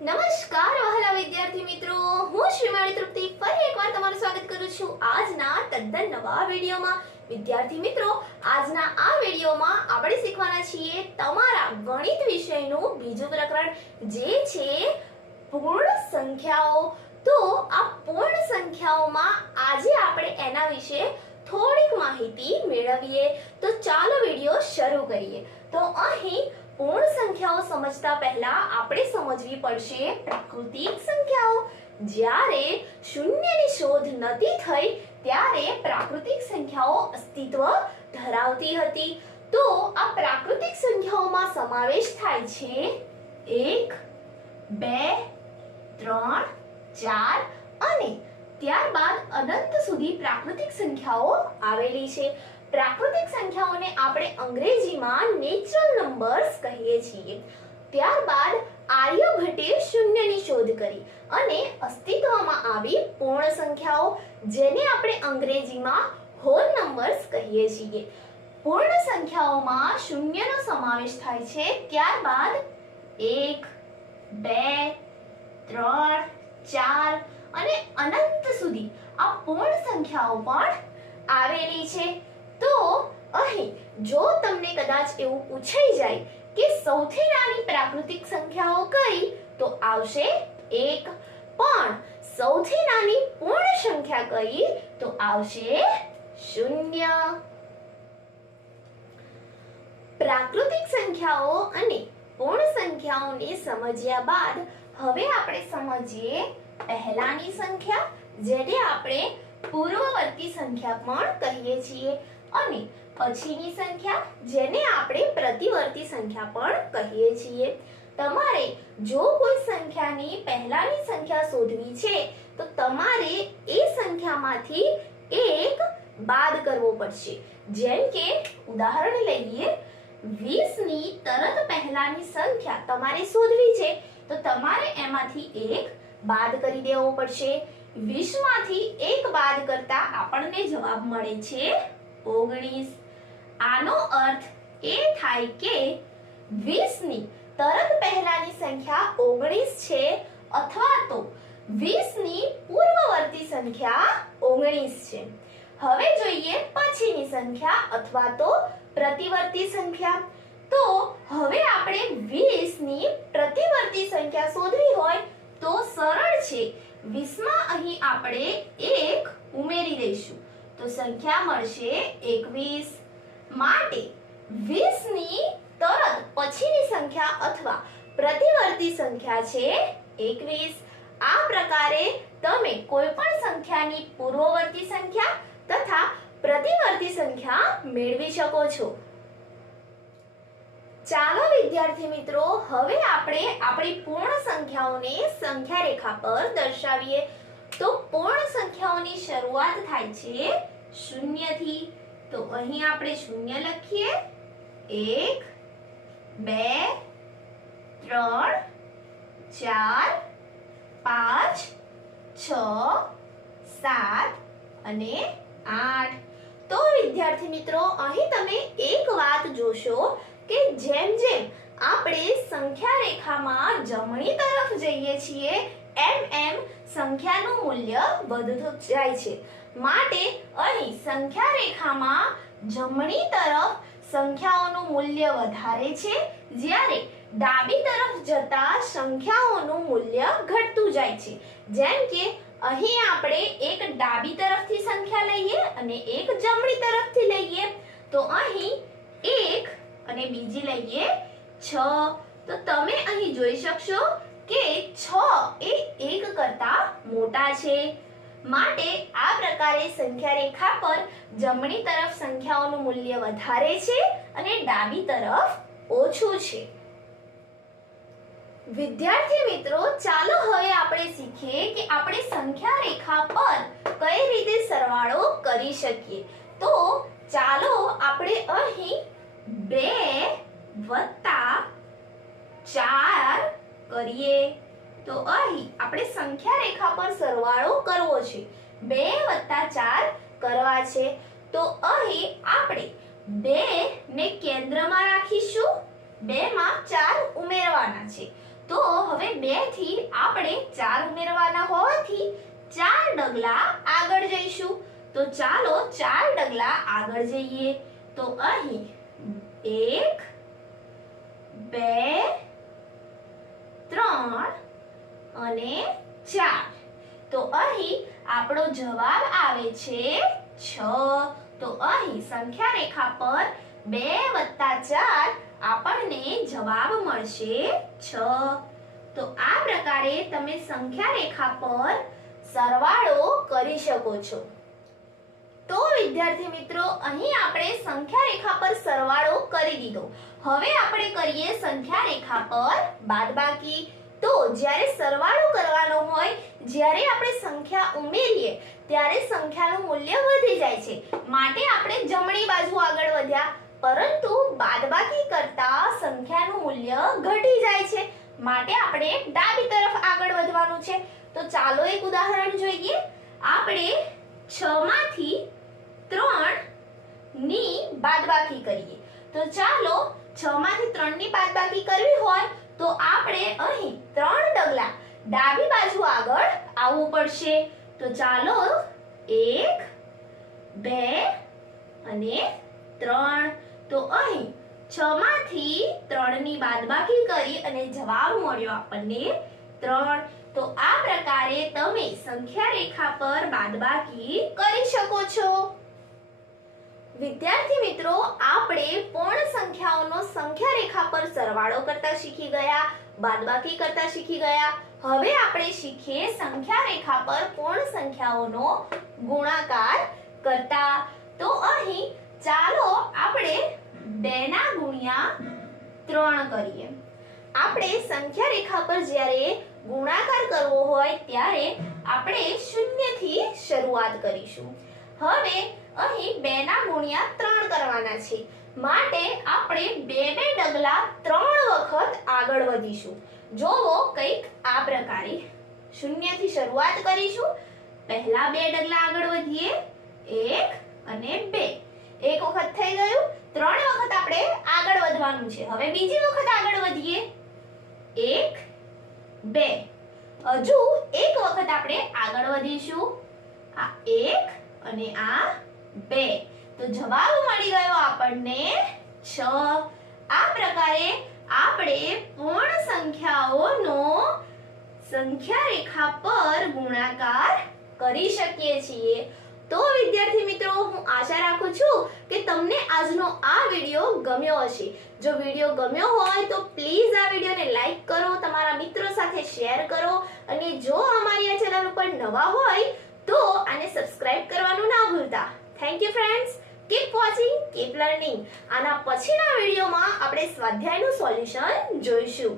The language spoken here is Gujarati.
નમસ્કાર વહાલા વિદ્યાર્થી મિત્રો, હું શ્રીમાળી તૃપ્તિ ફરી એકવાર તમારું સ્વાગત કરું છું આજના તદ્દન નવા વિડીયોમાં। વિદ્યાર્થી મિત્રો, આજના આ વિડીયોમાં આપણે શીખવાના છીએ તમારા ગણિત વિષયનું બીજું પ્રકરણ, જે છે પૂર્ણ સંખ્યાઓ। તો આ પૂર્ણ સંખ્યાઓમાં આજે આપણે એના વિશે થોડીક માહિતી મેળવીએ। તો ચાલો વિડીયો શરૂ કરીએ। તો અહીં પૂર્ણ સંખ્યાઓ સમજતા પહેલા આપણે સમજવી પડશે પ્રાકૃતિક સંખ્યાઓ। જ્યારે શૂન્યની શોધ નહોતી થઈ ત્યારે પ્રાકૃતિક સંખ્યાઓ અસ્તિત્વ ધરાવતી હતી। તો આ પ્રાકૃતિક સંખ્યાઓમાં સમાવેશ થાય છે 1, 2, 3, 4 અને ત્યારબાદ અનંત સુધી પ્રાકૃતિક સંખ્યાઓ આવેલી છે। પ્રાકૃતિક સંખ્યાઓને આપણે અંગ્રેજીમાં નેચરલ નંબર્સ કહીએ છીએ। ત્યારબાદ આર્યભટ્ટે શૂન્યની શોધ કરી અને અસ્તિત્વમાં આવી પૂર્ણ સંખ્યાઓ, જેને આપણે અંગ્રેજીમાં હોલ નંબર્સ કહીએ છીએ। પૂર્ણ સંખ્યાઓમાં શૂન્યનો સમાવેશ થાય છે, ત્યારબાદ 1, 2, 3, 4 અને અનંત સુધી આ પૂર્ણ સંખ્યાઓ પણ આવેલી છે। તો અહીં જો તમને કદાચ એવું પૂછાઈ જાય કે સૌથી નાની પ્રાકૃતિક સંખ્યાઓ કઈ, તો આવશે 1, પણ સૌથી નાની પૂર્ણ સંખ્યા કઈ, તો આવશે 0। પ્રાકૃતિક સંખ્યાઓ અને પૂર્ણ સંખ્યાઓને સમજ્યા બાદ હવે આપણે સમજીએ પહેલાની સંખ્યા, જેને આપણે પૂર્વવર્તી સંખ્યા પણ કહીએ છીએ, અને પછીની સંખ્યા, જેને આપણે પ્રતિવર્તી સંખ્યા પણ કહીએ છીએ। તમારે જો કોઈ સંખ્યાની પહેલાની સંખ્યા શોધવી છે તો તમારે એ સંખ્યામાંથી એક બાદ કરવો પડશે। જેમ કે ઉદાહરણ લઈએ, 20 ની તરત પહેલાની સંખ્યા તમારે શોધવી છે તો તમારે એમાંથી એક બાદ કરી દેવો પડશે। 20 માંથી એક બાદ કરતા આપણને જવાબ મળે છે 19। આનો અર્થ એ થાય કે 20 ની તરત પહેલાની સંખ્યા 19 છે, અથવા તો 20 ની પૂર્વવર્તી સંખ્યા 19 છે। હવે જોઈએ પછીની સંખ્યા અથવા તો પ્રતિવર્તી સંખ્યા। તો હવે આપણે 20 ની પ્રતિવર્તી સંખ્યા શોધવી હોય તો સરળ છે। 20 માં અહીં આપણે 1 ઉમેરી દઈશું તો સંખ્યા મળશે 21। માટે 20 ની તરત પછીની સંખ્યા અથવા પ્રતિવર્તી સંખ્યા છે 21। આ પ્રકારે તમે કોઈ પણ સંખ્યાની પૂર્વવર્તી સંખ્યા તથા પ્રતિવર્તી સંખ્યા મેળવી શકો છો। ચાલો વિદ્યાર્થી મિત્રો, હવે આપણે આપણી પૂર્ણ સંખ્યાઓને સંખ્યા રેખા પર દર્શાવીએ। તો પૂર્ણ સંખ્યાઓની શરૂઆત થાય છે 0 થી। તો અહીં આપણે 0 લખીએ, 1, 2, 3, 4, 5, 6, 7 અને 8। તો વિદ્યાર્થી મિત્રો, અહીં તમે એક વાત જોશો કે જેમ જેમ આપણે સંખ્યા રેખામાં જમણી તરફ જઈએ છીએ એમ એમ સંખ્યાનું મૂલ્ય વધતું જાય છે। માટે અહીં સંખ્યા રેખામાં જમણી તરફ સંખ્યાઓનું મૂલ્ય વધારે છે, જ્યારે ડાબી તરફ જતા સંખ્યાઓનું મૂલ્ય ઘટતું જાય છે। જેમ કે અહીં આપણે એક ડાબી તરફથી સંખ્યા લઈએ અને એક જમણી તરફથી લઈએ, તો અહીં 1 અને બીજી લઈએ 6, તો તમે અહીં જોઈ શકશો કે 6 એ 1 કરતા મોટા છે। માટે આ પ્રકારે સંખ્યા રેખા પર જમણી તરફ સંખ્યાઓનું મૂલ્ય વધારે છે અને ડાબી તરફ ઓછું છે। વિદ્યાર્થી મિત્રો, ચાલો હવે આપણે શીખીએ કે આપણે સંખ્યા રેખા પર કઈ રીતે સરવાળો કરી શકીએ। તો ચાલો આપણે અહીં 2 + 4 કરીએ। તો અહીં આપણે સંખ્યા રેખા પર સરવાળો કરવો છે, 2 + 4 કરવા છે। તો અહીં આપણે 2 ને કેન્દ્રમાં રાખીશું, 2 માં 4 ઉમેરવાના છે। તો હવે 2 થી આપણે 4 ઉમેરવાના હોવાથી 4 ડગલા આગળ જઈશું. તો ચાલો 4 ડગલા આગળ જઈએ. તો અહીં 1 2 3 અને 4. તો અહીં આપણો જવાબ આવે છે 6. તો અહીં સંખ્યા રેખા પર 2 + 4 આપણને જવાબ મળશે 6. તો આ પ્રકારે તમે સંખ્યા રેખા પર સરવાળો કરી શકો છો. તો વિદ્યાર્થી મિત્રો, અહીં આપણે સંખ્યા રેખા પર સરવાળો કરી દીધો. હવે આપણે કરીએ સંખ્યા રેખા પર બાદબાકી. તો જ્યારે સરવાળો કરવાનો હોય, જ્યારે આપણે સંખ્યા ઉમેરીએ ત્યારે સંખ્યાનું મૂલ્ય વધી જાય છે, માટે આપણે જમણી બાજુ આગળ વધ્યા. પરંતુ બાદબાકી કરતા સંખ્યાનું મૂલ્ય ઘટી જાય છે, માટે આપણે ડાબી તરફ આગળ વધવાનું છે. તો ચાલો એક ઉદાહરણ જોઈએ. આપણે 6 માંથી 3 ની બાદબાકી કરીએ. તો ચાલો 6 માંથી 3 ની બાદબાકી કરવી હોય તો આપણે અહીં 3 ડગલા ડાબી બાજુ આગળ આવવું પડશે. તો ચાલો 1 2 અને 3. તો અહીં 6 માંથી 3 ની બાદબાકી કરી અને જવાબ મળ્યો આપણને 3. તો આ પ્રકારે તમે સંખ્યા રેખા પર બાદબાકી કરી શકો છો. વિદ્યાર્થી મિત્રો, આપણે પૂર્ણ સંખ્યાઓનો સંખ્યા રેખા પર સરવાળો કરતા શીખી ગયા, બાદબાકી કરતા શીખી ગયા. હવે આપણે શીખીએ સંખ્યા રેખા પર પૂર્ણ સંખ્યાઓનો ગુણાકાર કરતા. તો અહીં ચાલો આપણે 2 ના ગુણ્યા 3 કરીએ. આપણે સંખ્યા રેખા પર જ્યારે ગુણાકાર કરવો હોય ત્યારે આપણે 0 થી શરૂઆત કરીશું. હવે અહીં 2 ના ગુણ્યા 3 કરવાના છે, માટે આપણે 2 ડગલા 3 વખત આગળ વધીશું. જોવો કંઈક આ પ્રકારે 0 થી શરૂઆત કરીશું. પહેલા 2 ડગલા આગળ વધીએ, 1 અને 2. એક વખત થઈ ગયું. 3 વખત આપણે આગળ વધવાનું છે. હવે બીજી વખત આગળ વધીએ, 1 2. હજુ એક વખત આપણે આગળ વધીશું. આ 1 અને આ 2. તો જવાબ મળી ગયો આપણને 6. આ પ્રકારે આપણે પૂર્ણ સંખ્યાઓનો સંખ્યા રેખા પર ગુણાકાર કરી શકીએ છીએ. તો વિદ્યાર્થી મિત્રો, હું આશા રાખું છું કે તમને આજનો આ વિડિયો ગમ્યો હશે. જો વિડિયો ગમ્યો હોય તો પ્લીઝ આ વિડિયોને લાઈક કરો, તમારા મિત્રો સાથે શેર કરો, અને જો અમારી આ ચેનલ ઉપર નવા હોય તો આને સબસ્ક્રાઇબ કરવાનું ના ભૂલતા. Thank you friends. Keep watching, keep learning. આના પછીના વિડિયોમાં આપણે સ્વાધ્યાયનું સોલ્યુશન જોઈશું.